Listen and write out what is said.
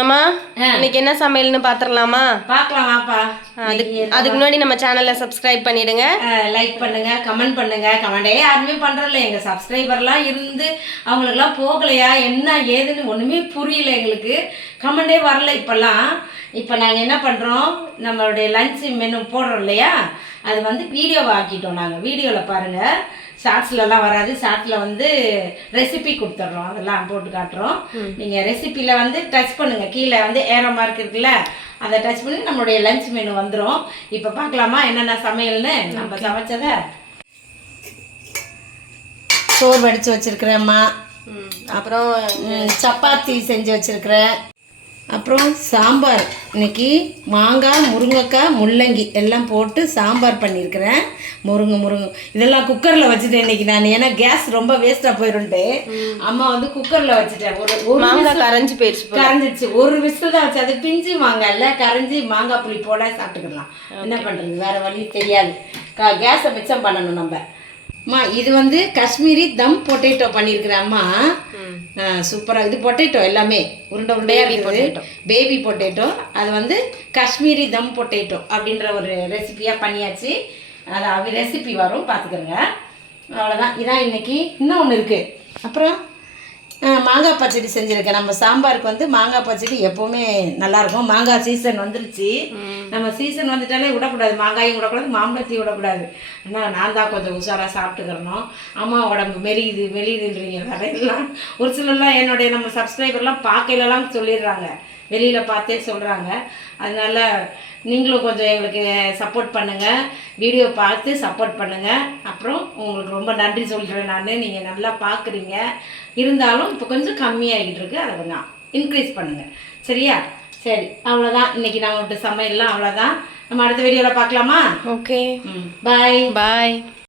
அம்மா இன்னைக்கு என்ன சமையல்னு பாத்துறலாமா? பார்க்கலாம் வாப்பா. அதுக்கு முன்னாடி நம்ம சேனலை சப்ஸ்கிரைப் பண்ணிடுங்க, லைக் பண்ணுங்க, கமெண்ட் பண்ணுங்க. கமெண்டே யாருமே பண்றதில்ல. எங்க சப்ஸ்கிரைபர்லாம் இருந்து அவங்களுக்குலாம் போகலையா என்ன ஏதுன்னு ஒண்ணுமே புரியல எங்களுக்கு. கமெண்டே வரல இப்பெல்லாம். இப்போ நாங்கள் என்ன பண்ணுறோம், நம்மளுடைய லஞ்ச் மெனு போடுறோம் இல்லையா, அது வந்து வீடியோவை ஆக்கிட்டோம். நாங்கள் வீடியோவில் பாருங்கள், ஷார்ட்ஸ்லலாம் வராது. ஷார்ட்ஸில் வந்து ரெசிபி கொடுத்துட்றோம், அதெல்லாம் போட்டு காட்டுறோம். நீங்கள் ரெசிப்பியில் வந்து டச் பண்ணுங்கள், கீழே வந்து ஏரோ மார்க் இருக்குல்ல, அதை டச் பண்ணி நம்மளுடைய லஞ்ச் மெனு வந்துடும். இப்போ பார்க்கலாமா என்னென்ன சமையல்னு? நம்ம சமைச்சதை சோறு வடித்து வச்சுருக்கிறேம்மா. அப்புறம் சப்பாத்தி செஞ்சு வச்சுருக்கிறேன். அப்புறம் சாம்பார், இன்னைக்கு மாங்காய், முருங்கைக்காய், முள்ளங்கி எல்லாம் போட்டு சாம்பார் பண்ணியிருக்கிறேன். முருங்கை இதெல்லாம் குக்கரில் வச்சுட்டேன் இன்னைக்கு நான். ஏன்னா கேஸ் ரொம்ப வேஸ்ட்டாக போயிடும்ட்டு அம்மா வந்து குக்கரில் வச்சுட்டேன். ஒரு மாங்காய் கரைஞ்சி போயிடுச்சு, கரைஞ்சிடுச்சு. ஒரு விசில் தான் வச்சு, அது பிஞ்சு மாங்காய்ல கரைஞ்சி மாங்காய் புளி போட சாப்பிட்டுக்கலாம். என்ன பண்ணுறது, வேறு வழி தெரியாது. கேஸை மிச்சம் பண்ணணும் நம்ம. அம்மா இது வந்து காஷ்மீரி தம் பொட்டேட்டோ பண்ணியிருக்கிறேன் அம்மா. சூப்பராக. இது பொட்டேட்டோ எல்லாமே உருண்டை உருண்டையாக இருக்குது, பேபி பொட்டேட்டோ. அது வந்து காஷ்மீரி தம் பொட்டேட்டோ அப்படின்ற ஒரு ரெசிபியாக பண்ணியாச்சு. அது ரெசிபி வரும், பார்த்துக்கிறோங்க. அவ்வளோதான், இதான் இன்னைக்கு. இன்னும் ஒன்று இருக்குது. அப்புறம் மாங்காய் பச்சடி செஞ்சுருக்கேன். நம்ம சாம்பாருக்கு வந்து மாங்காய் பச்சடி எப்போவுமே நல்லாயிருக்கும். மாங்காய் சீசன் வந்துருச்சு. நம்ம சீசன் வந்துட்டாலே விடக்கூடாது, மாங்காயும் விடக்கூடாது, மாம்பழத்தையும் விடக்கூடாது. ஆனால் நான் தான் கொஞ்சம் உஷாராக சாப்பிட்டுக்கிறணும். அம்மா உடம்பு மெலியுதுன்றீங்க வேறு எல்லாம். ஒரு சிலர்லாம் என்னுடைய நம்ம சப்ஸ்கிரைபர்லாம் பார்க்கலாம் சொல்லிடுறாங்க, வெளியில் பார்த்தே சொல்கிறாங்க. அதனால் நீங்களும் கொஞ்சம் எங்களுக்கு சப்போர்ட் பண்ணுங்கள், வீடியோ பார்த்து சப்போர்ட் பண்ணுங்கள். அப்புறம் உங்களுக்கு ரொம்ப நன்றி சொல்கிறேன் நான். நீங்கள் நல்லா பார்க்குறீங்க. இருந்தாலும் இப்போ கொஞ்சம் கம்மியாகிட்டு இருக்கு, அதை கொஞ்சம் இன்க்ரீஸ் பண்ணுங்கள், சரியா? சரி, அவ்வளோதான். இன்றைக்கி நான் விட்டு சமையல்லாம் அவ்வளோதான். நம்ம அடுத்த வீடியோவில் பார்க்கலாமா? ஓகே, பாய் பாய்.